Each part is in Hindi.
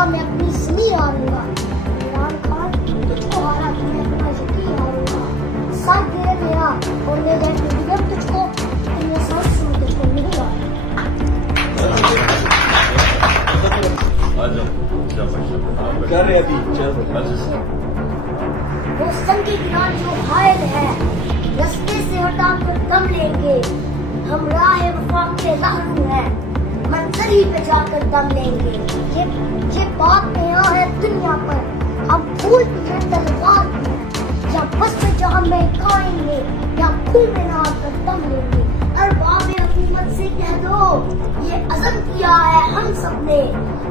बार मैं अपनी ज़मीन हारूंगा। इमरान खान तुझको हारा तो मैं अपना यकीन हारूंगा। साथ दे रहे मेरा और ले जाए मीडिया तुझको, तुमने साथ सुन तुझको नहीं हारा। वो संग की किनार जो हायल है, रास्ते से हटा कर दम लेंगे। हम राह वफा के रहनु है, मंजिल ही पे जाकर दम लेंगे। ये बात यहाँ है दुनिया पर, हम फूल भी हैं तलवार भी हैं। या बस में जहाँ में खाएंगे या खून में नहा कर दम लेंगे। अरबाब हुकूमत से कह दो ये अज़म किया है हम सब ने,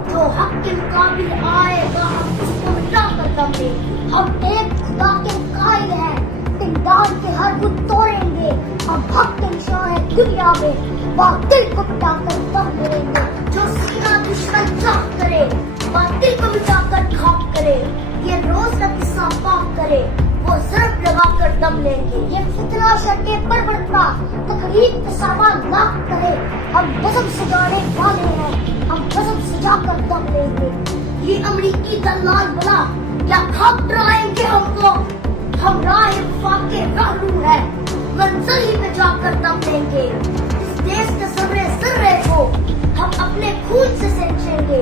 जो हक के मुकाबिल आएगा हम उसको मिटा कर दम लेंगे। हम एक खुदा के कायल हैं, पिंडाल के हर बुत तोड़ेंगे। हम हक के निशान है दुनिया में, बातिल को मिटाकर दम लेंगे। जो सीना दुश्मन चाक करे, बातिल को मिटाकर खाक करे। ये रोज का किस्सा पाक करे, वो ज़रब लगाकर दम लेंगे। ये फितना शर्के पर बढ़ता तकलीफ का सामान ना करे। हम बज़म सजाने वाले हैं, हम बज़म सजाकर दम लेंगे। ये अमरीकी दलाल बना क्या खाक डराएंगे हमको। हम राह वफा के रहनु है, मंजिल ही पे जाकर दम लेंगे। इस देश के ज़र्रे ज़र्रे को हम अपने खून से सेंचेंगे।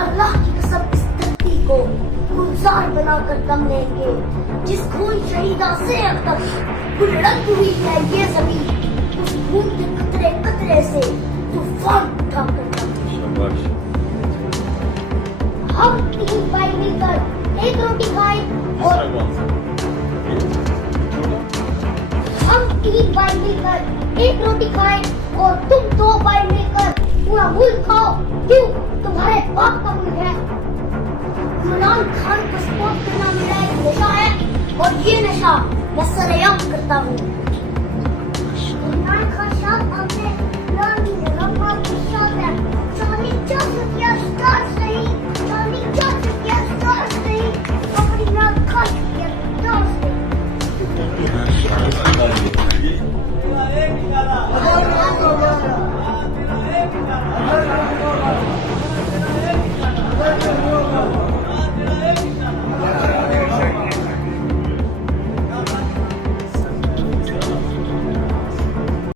अल्लाह की कसम इस धरती को गुलजार बनाकर दम लेंगे। जिस खून शहीदा से अब तक गुलरंग हुई है ये ज़मीन, उस खून के कतरे कतरे से तूफान उठाकर दम लेंगे। हम 3 भाई मिलकर एक रोटी खाएं और हम 3 भाई मिलकर एक रोटी खाएं और तुम 2 भाई मिलकर पूरा मुल्क खाओ। क्यों? तुम्हारे बाप का मुल्क है। इमरान खान को सपोर्ट करना मेरा एक नशा है और ये नशा मैं सरेआम करता हूँ। इमरान खान साहब आपने